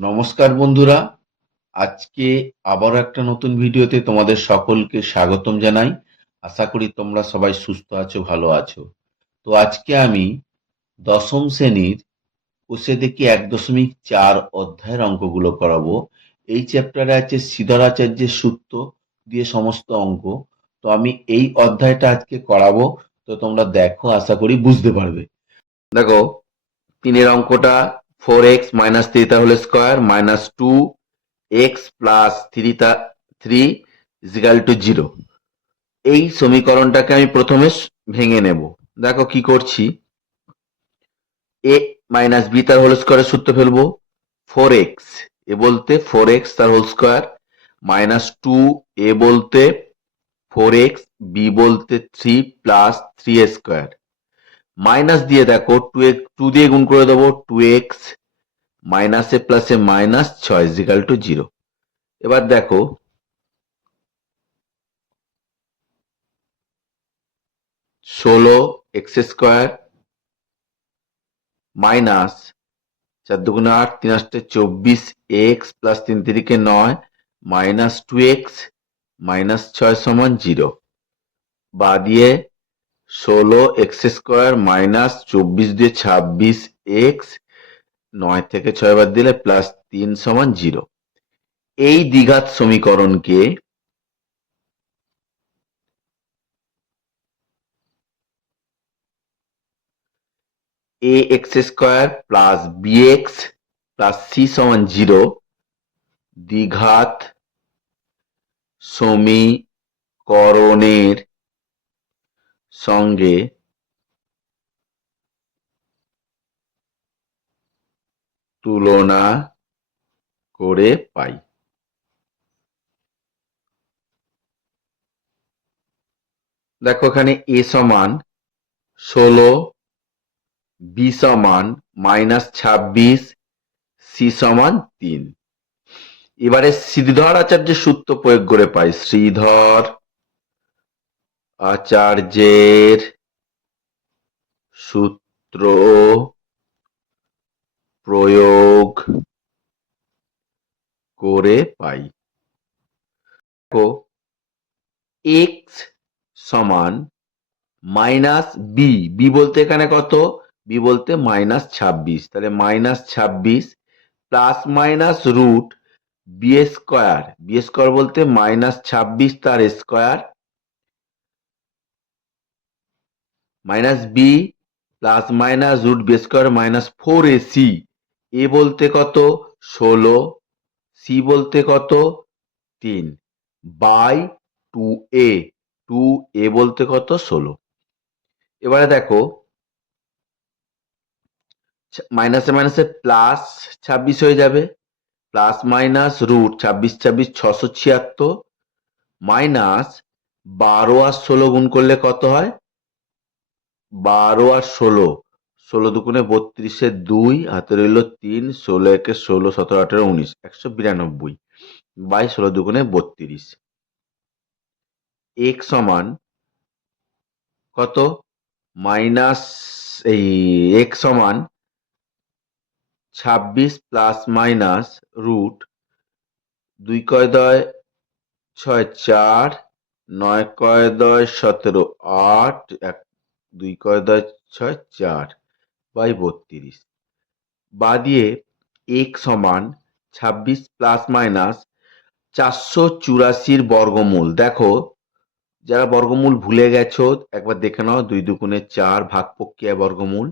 নমস্কার বন্ধুরা। আজকে আবারও একটা নতুন ভিডিওতে তোমাদের সকলকে স্বাগতম জানাই। আশা করি তোমরা সবাই সুস্থ আছো, ভালো আছো। তো আজকে আমি দশম শ্রেণির কোষে দেখি এক দশমিক চার অধ্যায়ের অঙ্কগুলো করাবো। এই চ্যাপ্টারে আছে শ্রীধরাচার্যের সূত্র দিয়ে সমস্ত অঙ্ক। তো আমি এই অধ্যায়টা আজকে করাবো। তো তোমরা দেখো, আশা করি বুঝতে পারবে। দেখো, তিনের অঙ্কটা ফোর এক্স মাইনাস থ্রিটা whole square minus two x plus থ্রিটা থ্রি ইজিক্যাল টু জিরো। এই সমীকরণটাকে আমি প্রথমে ভেঙে নেব। দেখো কি করছি? এ মাইনাস বি তার হোল স্কোয়ারের সূত্র ফেলব। ফোর এক্স এ বলতে ফোর এক্স তার whole square, minus two A বলতে ফোর এক্স, বি বলতে three plus three square. Minus দিয়ে দেখো টু এক্স টু দিয়ে গুণ করে দেবো টু এক্স মাইনাসে প্লাসে মাইনাস ছয় ইজিক্যাল টু জিরো এবার দেখো, ষোলো এক্স স্কোয়ার মাইনাস চার দুগুণে আট, তিন আটটে চব্বিশ এক্স প্লাস তিন তিরিকে নয় মাইনাস টু এক্স মাইনাস ছয় সমান জিরো বা দিয়ে ষোলো এক্স স্কোয়ার মাইনাস চব্বিশ দিয়ে ছাব্বিশ এক্স, নয় থেকে ছয় বার দিলে প্লাস তিন সমান জিরো। এই দ্বিঘাত সমীকরণকে A x square plus B x plus C সমান জিরো দ্বিঘাত সমীকরণের সঙ্গে তুলনা করে পাই। দেখো এখানে এ সমান ষোলো, বি সমান মাইনাস ছাব্বিশ, সি সমান তিন। এবারে শ্রীধর আচার্যের সূত্র প্রয়োগ করে পাই। শ্রীধর আচার্যের সূত্র প্রয়োগ করে পাই। এক্স সমান মাইনাস বি বি বলতে এখানে কত? বি বলতে মাইনাস ছাব্বিশ। তাহলে মাইনাস ছাব্বিশ plus minus root B square B square বলতে মাইনাস ছাব্বিশ তার square minus B plus minus root B square minus four A C. A বলতে কত? ষোলো। সি বলতে কত? তিন। By two A. Two A বলতে কত? ষোলো। এবারে দেখো। মাইনাসে মাইনাসে প্লাস ছাব্বিশ হয়ে যাবে। প্লাস মাইনাস রুট ছাব্বিশ ছাব্বিশ ছশো ছিয়াত্তর। মাইনাস বারো আর ষোলো গুণ করলে কত হয়? বারো আর ষোলো। ষোলো দুগুণে বত্রিশে দুই, হাতে রইল তিন, ষোলো একে ষোলো, সতেরো, আঠেরো, উনিশ, একশো বিরানব্বই। বাই ষোলো দুগুণে বত্রিশ। এক সমান কত? মাইনাস এই এক সমান ছাব্বিশ প্লাস মাইনাস রুট দুই কয় দয় ছয় চার, নয় কয় দয় সতেরো আট, এক দুই কয় দয় ছয় চার বাই বত্রিশ। বা দিয়ে এক সমান ছাব্বিশ প্লাস মাইনাস চারশো চুরাশির বর্গমূল। দেখো, যারা বর্গমূল ভুলে গেছো, একবার দেখে নাও, দুই দুগুণে চার ভাগ প্রক্রিয়া বর্গমূল।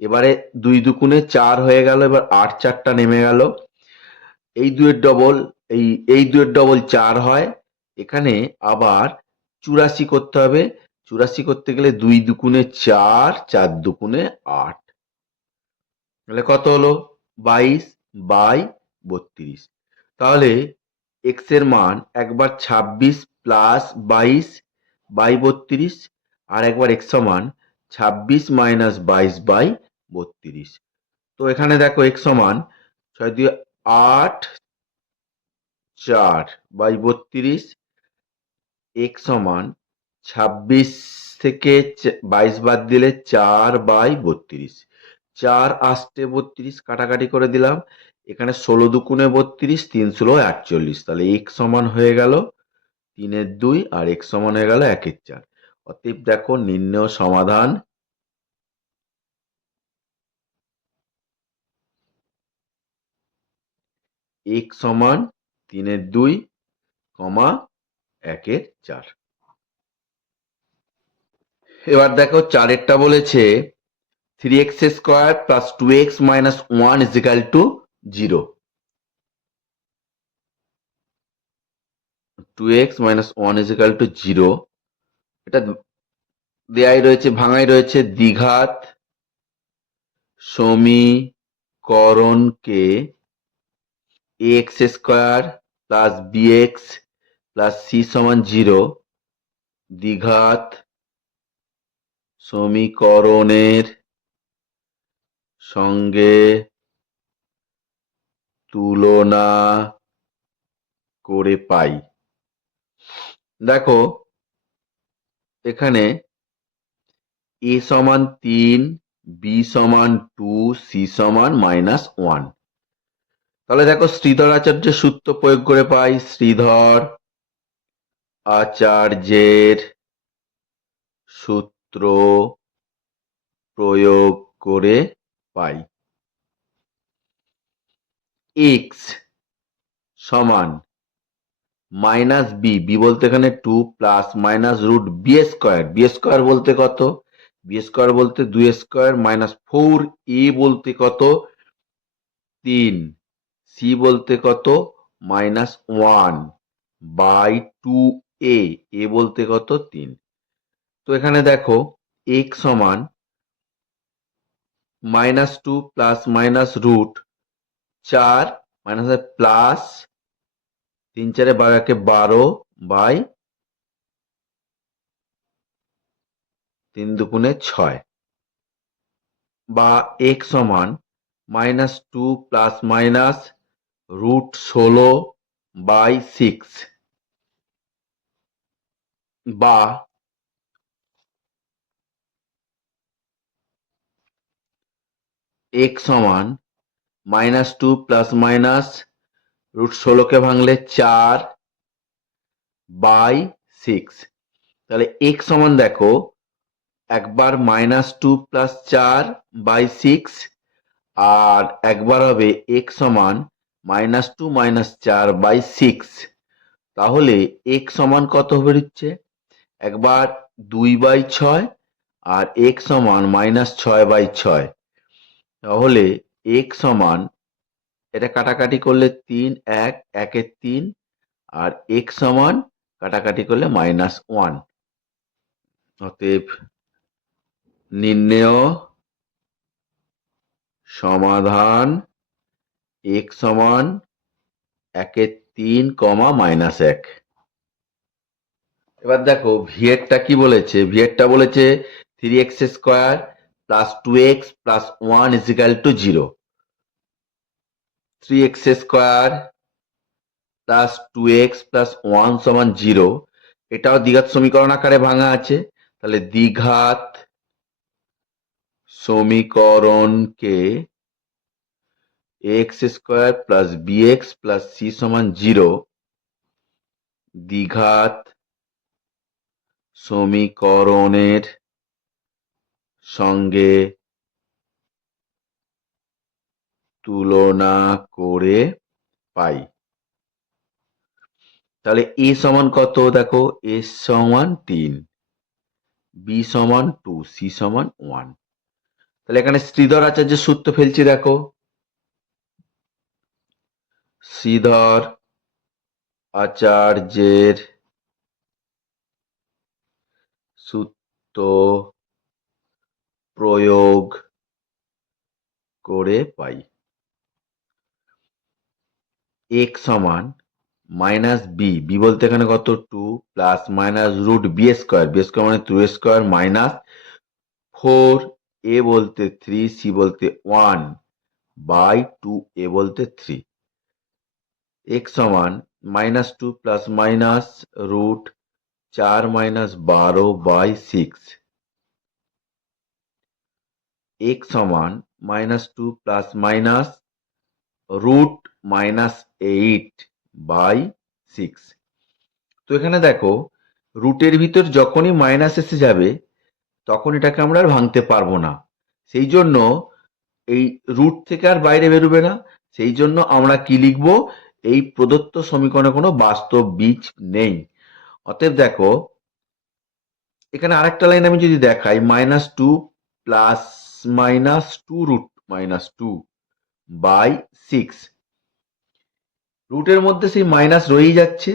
এবারে দুই দুগুণে চার হয়ে গেল, এবার আট চারটা নেমে গেল। এই দুয়ের ডবল, এই এই দুয়ের ডবল চার হয়। এখানে আবার চুরাশি করতে হবে চুরাশি করতে গেলে দুই দুগুণে চার চার দুগুণে আট। তাহলে কত হলো? বাইশ বাই বত্রিশ। তাহলে এক্সের মান একবার ছাব্বিশ প্লাস বাইশ বাই বত্রিশ আর একবার এক্স সমান ছাব্বিশ মাইনাস বাইশ বাই বত্রিশ। তো এখানে দেখো এক্স সমান ছয় দুই আট চার বাই বত্রিশ এক্স সমান ছাব্বিশ থেকে বাইশ বাদ দিলে চার বাই বত্রিশ। চার আষ্টে বত্রিশ কাটাকাটি করে দিলাম। এখানে ষোলো দুগুণে বত্রিশ, তিন ষোলো আটচল্লিশ তাহলে এক সমান হয়ে গেল তিনের দুই আর এক সমান হয়ে গেল একের চার। অতএব দেখো নির্ণয় সমাধান। এক সমান তিনের দুই, কমা একের চার। এবার দেখো চারেরটা বলেছে three x square plus two x minus one is equal to zero two x minus one is equal to zero এটা দেয়াই রয়েছে, ভাঙাই রয়েছে দ্বিঘাত সমীকরণকে x square plus B x plus C সমান জিরো দ্বিঘাত সমীকরণের সঙ্গে তুলনা করে পাই। দেখো, এখানে এ সমান তিন, বি সমান টু, সি সমান মাইনাস ওয়ান। তাহলে দেখো, শ্রীধর আচার্যের সূত্র প্রয়োগ করে পাই। শ্রীধর আচার্যের সূত্র প্রয়োগ করে পাই। এক্স সমান মাইনাস বি বি বলতে এখানে two plus minus root B square B square বলতে কত? বি স্কোয়ার বলতে দুই স্কোয়ার মাইনাস ফোর এ বলতে কত? তিন সি বলতে কত? Minus one by two A A বলতে কত? তিন। তো এখানে দেখো এক সমান minus two plus minus root চার মাইনাস প্লাস তিন চারে বারো একে বারো বাই তিন দুগুণে ছয় বা এক সমান minus two plus minus root ষোলো বাই সিক্স বা এক সমান minus two plus minus root ষোলোকে ভাঙলে চার বাই সিক্স তাহলে এক সমান দেখো, একবার মাইনাস টু প্লাস চার বাই সিক্স আর একবার হবে এক সমান মাইনাস টু মাইনাস চার বাই সিক্স তাহলে এক সমান কত হবে হচ্ছে একবার দুই বাই ছয়, আর এক সমান মাইনাস ছয় বাই ছয়। তাহলে এক সমান, এটা কাটাকাটি করলে তিন, এক, একের তিন, আর এক সমান কাটাকাটি করলে মাইনাস ওয়ান অতএব নির্ণেয় সমাধান এক সমান একের তিন কমা মাইনাস এক। এবার দেখো ভিএরটা কি বলেছে? ভিএরটা বলেছে three x square plus two x plus one equal to zero three x square plus two x plus one সমান জিরো এটাও দ্বিঘাত সমীকরণ আকারে ভাঙা আছে। তাহলে দ্বিঘাত সমীকরণকে x square plus B x plus C সমান জিরো দ্বিঘাত সমীকরণের সঙ্গে তুলনা করে পাই। তাহলে এ সমান কত? দেখো, এ সমান তিন, বি সমান টু, সি সমান ওয়ান। তাহলে এখানে শ্রীধর আচার্যের সূত্র ফেলছি, দেখো। শ্রীধর আচার্যের সূত্র প্রয়োগ করে পাই। এক সমান মাইনাস বি বি বলতে এখানে কত? Two plus minus root B square B square মানে two square minus four A বলতে থ্রি সি বলতে ওয়ান বাই টু এ বলতে থ্রি এক সমান minus two plus minus root চার মাইনাস বারো বাই সিক্স এক সমান minus two plus minus root minus eight by six তো এখানে দেখো রুটের ভিতর যখনই মাইনাস এসে যাবে, তখন এটাকে আমরা আর ভাঙতে পারব না। সেই জন্য এই রুট থেকে আর বাইরে বেরোবে না। সেই জন্য আমরা কি লিখব? এই প্রদত্ত সমীকরণে কোনো বাস্তব বীজ নেই। অতএব দেখো, এখানে আরেকটা লাইন আমি যদি দেখাই minus two plus minus two root minus two by six রুটের মধ্যে সেই মাইনাস রয়েই যাচ্ছে,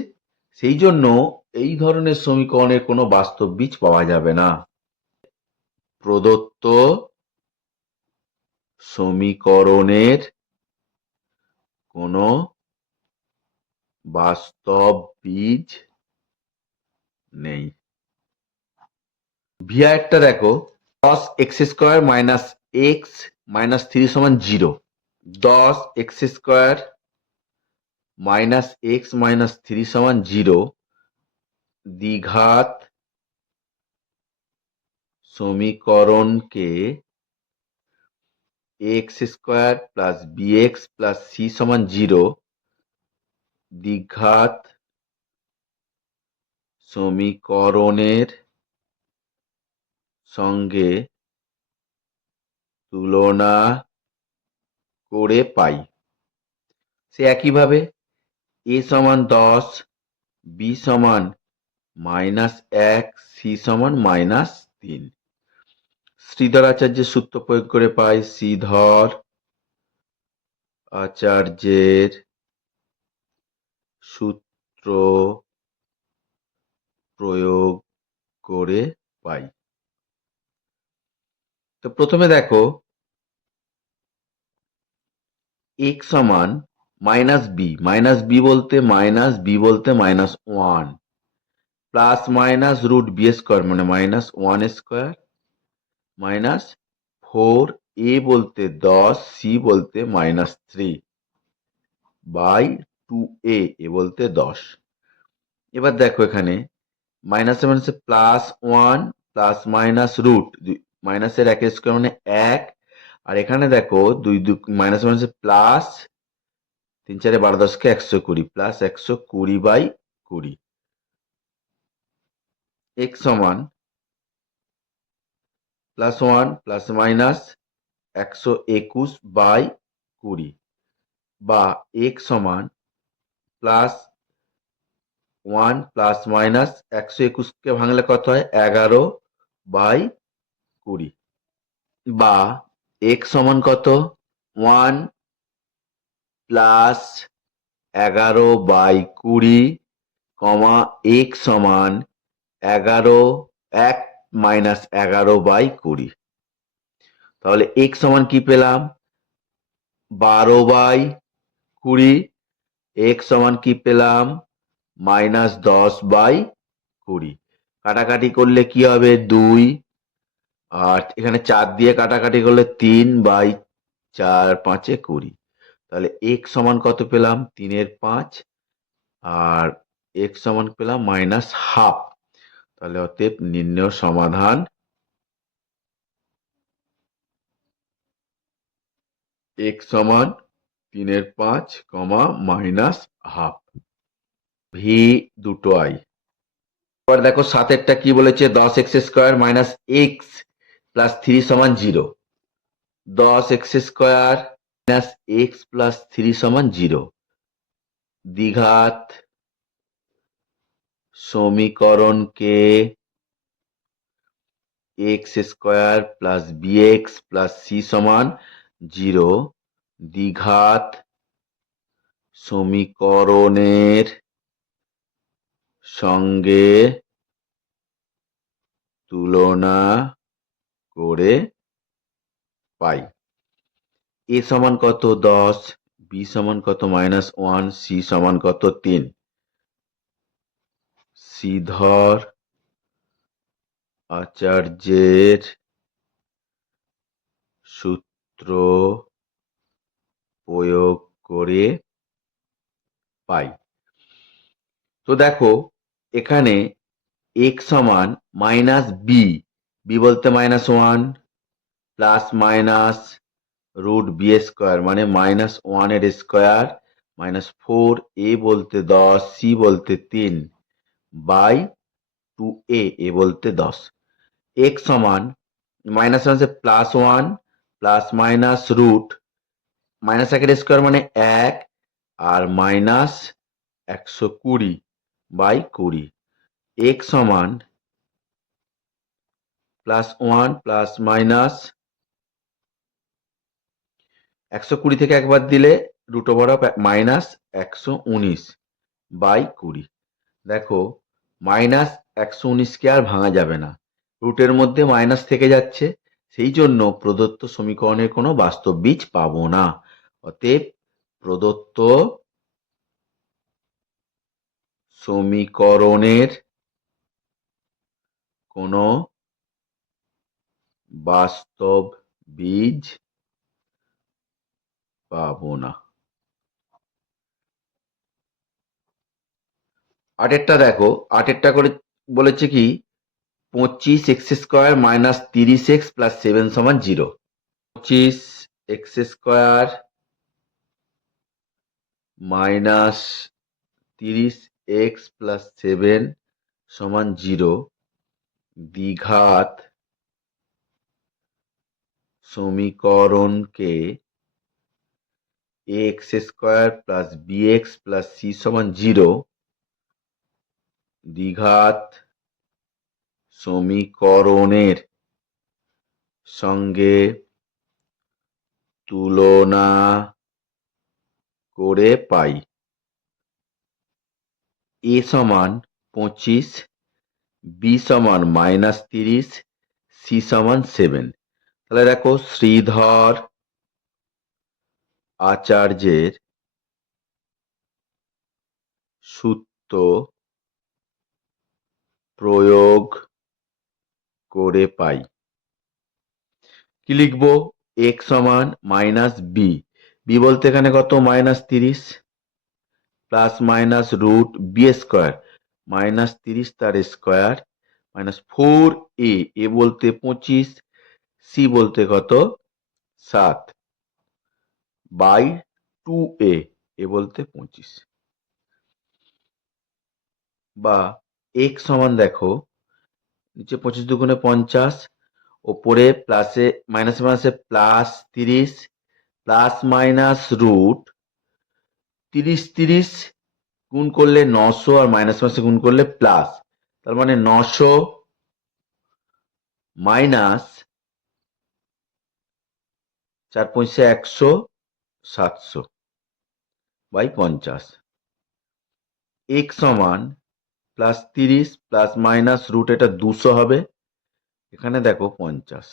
সেই জন্য এই ধরনের সমীকরণের কোনো বাস্তব বীজ পাওয়া যাবে না। প্রদত্ত সমীকরণের কোনো বাস্তব বীজ নেই। ভিআরটা দেখো। দশ x square minus x minus three সমান জিরো। দশ x square minus x minus three সমান জিরো দ্বিঘাত সমীকরণকে x square plus B x plus C সমান জিরো দ্বিঘাত সমীকরণের সঙ্গে তুলনা করে পাই। সে একইভাবে এ সমান দশ, বি সমান মাইনাস এক, সি সমান মাইনাস তিন। শ্রীধর আচার্যের সূত্র প্রয়োগ করে পাই শ্রীধর আচার্যের সূত্র প্রয়োগ করে পাই। তো প্রথমে দেখো এক্স সমান মাইনাস বি মাইনাস বি বলতে মাইনাস বি বলতে minus one plus minus root B square মানে minus one square minus four A বলতে দশ সি বলতে minus three by two A A বলতে দশ। এবার দেখো এখানে মাইনাসে মাইনাসে plus one plus minus root মাইনাসের এক স্কোয়ার মানে এক। আর এখানে দেখো দুই দু, মাইনাস মাইনাসে প্লাস তিন চারে বারো দশকে একশো কুড়ি প্লাস একশো কুড়ি বাই কুড়ি। এক্স সমান প্লাস ওয়ান প্লাস মাইনাস একশো একুশ বাই কুড়ি বা এক্স সমান প্লাস ওয়ান প্লাস মাইনাস একশো একুশকে ভাঙলে কত হয়? এগারো বাই কুড়ি। বা এক্স সমান কত? ওয়ান প্লাস এগারো বাই কুড়ি কমা এক্স সমান এগারো, এক মাইনাস এগারো বাই কুড়ি। তাহলে এক্স সমান কি পেলাম? বারো বাই কুড়ি এক্স সমান কি পেলাম? মাইনাস দশ বাই কুড়ি। কাটাকাটি করলে কি হবে? দুই আর এখানে চার দিয়ে কাটাকাটি করলে তিন বাই চার পাঁচে কুড়ি। তাহলে এক্স সমান কত পেলাম? তিনের পাঁচ। আর এক্স সমান পেলাম মাইনাস হাফ। তাহলে অতএব নির্ণয় সমাধান এক্স সমান তিনের পাঁচ কমা মাইনাস হাফ। ভি দুটো আই। এবার দেখো সাতেরটা কি বলেছে? দশ x square minus x. Plus three সমান জিরো দশ x square minus x plus three সমান জিরো দ্বিঘাত সমীকরণকে x square plus B x plus C সমান জিরো দ্বিঘাত সমীকরণের সঙ্গে তুলনা করে পাই। এ সমান কত? দশ। বি সমান কত? Minus one. সি সমান কত? তিন। শ্রীধর আচার্যের সূত্র প্রয়োগ করে পাই। তো দেখো, এখানে এক্স সমান মাইনাস বি বি বলতে minus one plus minus root B square মানে মাইনাস ওয়ানের স্কোয়ার মাইনাস ফোর এ বলতে দশ সি বলতে তিন বাই টু এ এ বলতে দশ। এক্স সমান মাইনাস মাইনাসে plus one plus minus root minus একের স্কোয়ার মানে এক আর মাইনাস একশো কুড়ি বাই কুড়ি। এক সমান প্লাস ওয়ান প্লাস মাইনাস একশো কুড়ি থেকে একবার দিলে রুট ওভার অফ মাইনাস একশো উনিশ বাই কুড়ি। দেখো মাইনাস একশো উনিশকে আর ভাঙা যাবে না। রুটের মধ্যে মাইনাস থেকে যাচ্ছে, সেই জন্য প্রদত্ত সমীকরণের কোনো বাস্তব বীজ পাবো না। অতএব প্রদত্ত সমীকরণের কোনো বাস্তব বীজ পাবো না। আটেরটা দেখো, আটেরটা করে বলেছে কি, পঁচিশ এক্স স্কোয়ার মাইনাস তিরিশ এক্স প্লাস সেভেন সমান জিরো। পঁচিশ এক্স স্কোয়ার মাইনাস তিরিশ এক্স প্লাস সেভেন সমান জিরো, দ্বিঘাত সমীকরণকে x square plus B x plus C সমান জিরো দ্বিঘাত সমীকরণের সঙ্গে তুলনা করে পাই। এ সমান পঁচিশ বি সমান মাইনাস তিরিশ সি সমান সেভেন তাহলে দেখো শ্রীধর আচার্যের সূত্র প্রয়োগ করে পাই। কি লিখব? এক্স সমান মাইনাস বি বি বলতে এখানে কত? মাইনাস তিরিশ plus minus root B square minus তিরিশ তার square minus four A A বলতে পঁচিশ সি বলতে কত? সাত। বাই টু এ এ বলতে পঁচিশ। বা এক্স সমান দেখো, নিচে পঁচিশ দুগুণে পঞ্চাশ, ওপরে প্লাসে মাইনাসে মাইনাসে প্লাস তিরিশ প্লাস মাইনাস রুট তিরিশ তিরিশ গুণ করলে নশো আর মাইনাস মাসে গুণ করলে প্লাস তার মানে নশো মাইনাস চার পয়সা একশো, সাতশো বাই পঞ্চাশ। এক সমান প্লাস তিরিশ প্লাস মাইনাস রুট এটা দুশো হবে। এখানে দেখো পঞ্চাশ।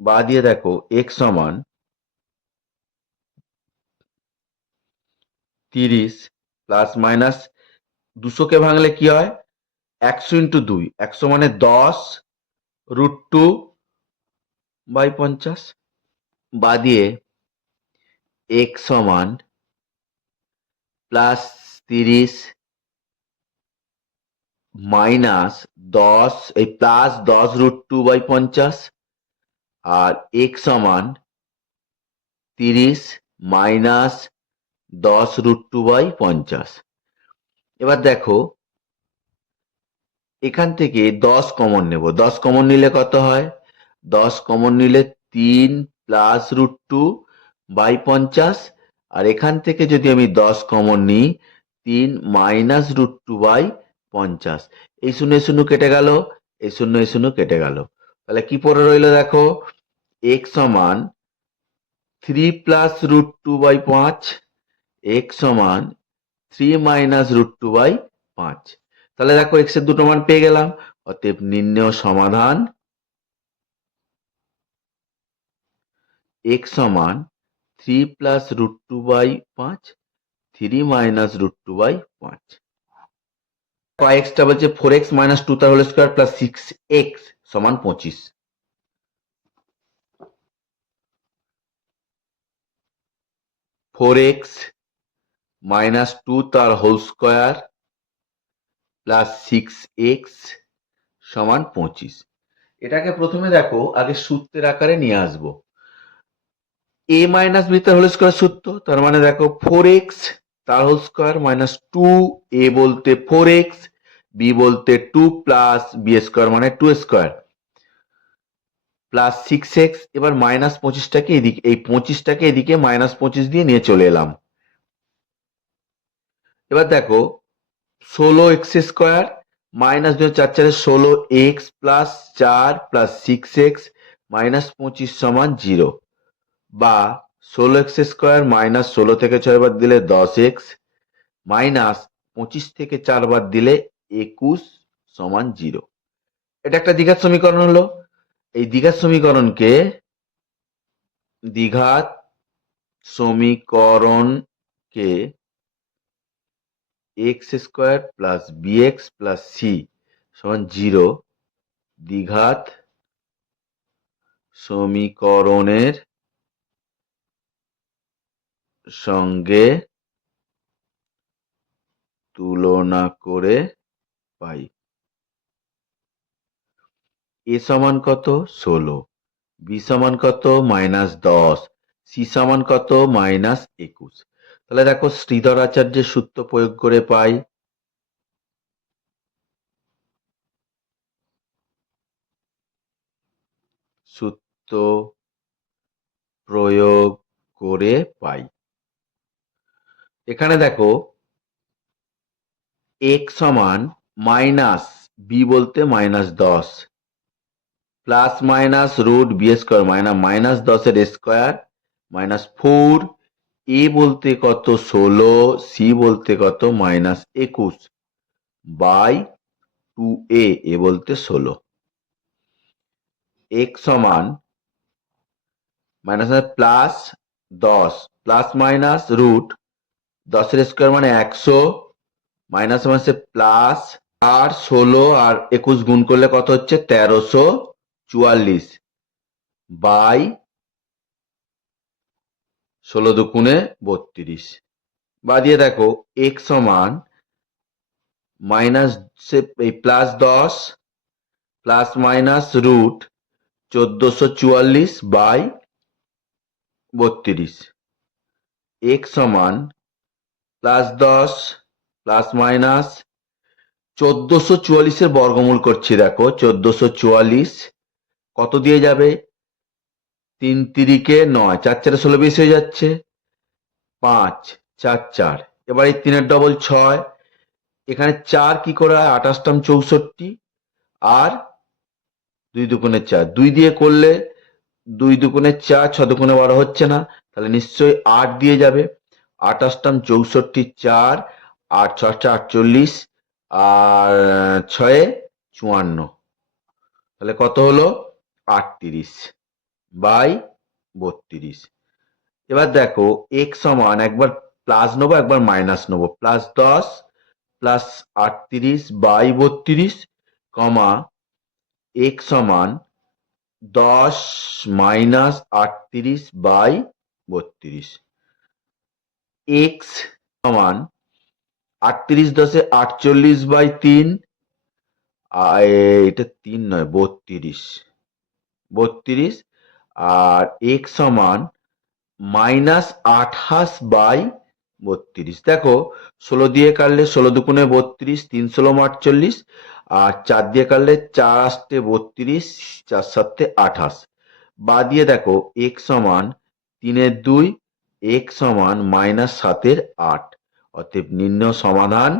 বা দিয়ে দেখো এক সমান তিরিশ প্লাস মাইনাস দুশোকে ভাঙলে কি হয়? একশো ইন্টু দুই। একশো মানে দশ রুট টু বাই পঞ্চাশ। বা দিয়ে এক সমান প্লাস তিরিশ মাইনাস দশ, এই প্লাস দশ রুট টু বাই পঞ্চাশ আর এক সমান তিরিশ মাইনাস দশ রুট টু বাই পঞ্চাশ। এবার দেখো, এখান থেকে দশ কমন নেব। দশ কমন নিলে কত হয়? দশ কমন নিলে তিন প্লাস রুট টু বাই পঞ্চাশ। আর এখান থেকে যদি আমি দশ কমন নিই, তিন মাইনাস রুট টু বাই পঞ্চাশ। এই শূন্য শূন্য কেটে গেল, এই শূন্য এই শূন্য কেটে গেল। তাহলে কি পড়ে রইল দেখো? এক সমান three plus root two by পাঁচ এক সমান three minus root two by পাঁচ। তাহলে দেখো এক্সের দুটো মান পেয়ে গেলাম, অতএব নির্ণয় সমাধান এক্স সমান three plus root two by পাঁচ three minus root two by পাঁচ। এক্সটা বলছে ফোর এক্স মাইনাস টু তার whole square plus six x সমান পঁচিশ। ফোর এক্স মাইনাস টু তার whole square plus six x সমান পঁচিশ। এটাকে প্রথমে দেখো, আগে সূত্রের আকারে নিয়ে আসব। এ মাইনাস বি তার হোল স্কোয়ার সূত্র, তার মানে দেখো ফোর এক্স তার whole square minus two A বলতে ফোর এক্স বি বলতে টু প্লাস বি স্কোয়ার মানে two square plus six x এবার মাইনাস পঁচিশটাকে এদিকে, এই পঁচিশটাকে এদিকে মাইনাস পঁচিশ দিয়ে নিয়ে চলে এলাম। এবার দেখো ষোলো এক্স স্কোয়ার মাইনাস দুই চার চারে ষোলো এক্স প্লাস চার প্লাস সিক্স এক্স মাইনাস পঁচিশ সমান জিরো বা ষোলো এক্স স্কোয়ার মাইনাস ষোলো থেকে ছয় বার দিলে দশ এক্স, মাইনাস পঁচিশ থেকে চার বার দিলে একুশ সমান জিরো। এটা একটা দীঘার সমীকরণ হলো। এই দীঘার সমীকরণকে দ্বিঘাত সমীকরণকে x square plus B x plus C সমান জিরো দ্বিঘাত সমীকরণের সঙ্গে তুলনা করে পাই। এ সমান কত? ষোলো। বি সমান কত? মাইনাস দশ। সি সমান কত? মাইনাস একুশ। তাহলে দেখো শ্রীধর আচার্যের সূত্র প্রয়োগ করে পাই। সূত্র প্রয়োগ করে পাই। এখানে দেখো এক সমান মাইনাস বি বলতে মাইনাস দশ plus minus root B square minus minus দশের স্কোয়ার মাইনাস ফোর এ বলতে কত ষোলো সি বলতে কত মাইনাস একুশ বাই টু এ এ বলতে ষোলো। এক সমান মাইনাস প্লাস দশ প্লাস মাইনাস রুট দশের স্কোয়ার মানে একশো মাইনাস মাসে প্লাস আর ষোলো আর একুশ গুণ করলে কত হচ্ছে? তেরোশো চুয়াল্লিশ বাই ষোলো দুগুণে বত্রিশ। বা দিয়ে দেখো এক সমান মাইনাস এই প্লাস দশ প্লাস মাইনাস রুট চোদ্দশো চুয়াল্লিশ বাই বত্রিশ। এক সমান প্লাস দশ প্লাস মাইনাস চোদ্দশো চুয়াল্লিশের বর্গমূল করছি দেখো, চোদ্দশো চুয়াল্লিশ, কত দিয়ে যাবে? তিন তিরিকে নয়, চার চারে ষোলো বেশি হয়ে যাচ্ছে, পাঁচ, চার চার, এবার এই তিনের ডবল ছয়, এখানে চার কি করে হয়? আঠাশটাম চৌষট্টি, আর দুই দুগুণে চার, দুই দিয়ে করলে দুই দুগুণে চার ছ দুগুণে বারো হচ্ছে না, তাহলে নিশ্চয়ই আট দিয়ে যাবে। আঠাশটাম চৌষট্টি চার আট ছটা আটচল্লিশ, আর ছয়ে চুয়ান্ন। তাহলে কত হলো? আটত্রিশ বাই বত্রিশ। এবার দেখো এক সমান একবার প্লাস নেব, একবার মাইনাস নেব। প্লাস দশ প্লাস আটত্রিশ বাই বত্রিশ, কমা এক সমান দশ মাইনাস আটত্রিশ বাই বত্রিশ। এক্স সমান আটত্রিশ দশে আটচল্লিশ বাই তিন। এটা তিন নয়, বত্রিশ। বত্রিশ। আর এক সমান মাইনাস আঠাশ বাই বত্রিশ। দেখো, ষোলো দিয়ে কাটলে ষোলো দুগুণে বত্রিশ, তিন ষোলো আটচল্লিশ আর চার দিয়ে কাটলে চার আসতে বত্রিশ, চার সাতে আঠাশ। বা দিয়ে দেখো এক সমান তিনের দুই এক সমান মাইনাস সাতের আট। অতএব নিম্ন সমাধান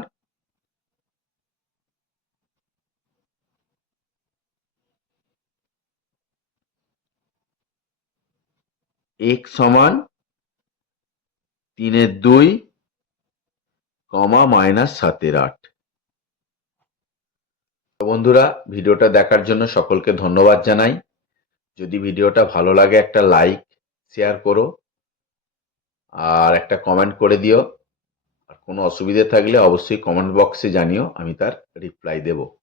এক সমান তিনের দুই কমা মাইনাস সাতের আট। বন্ধুরা, ভিডিওটা দেখার জন্য সকলকে ধন্যবাদ জানাই। যদি ভিডিওটা ভালো লাগে একটা লাইক, শেয়ার করো। আর একটা কমেন্ট করে দিও। আর কোনো অসুবিধে থাকলে অবশ্যই কমেন্ট বক্সে জানিও, আমি তার রিপ্লাই দেব।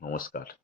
নমস্কার।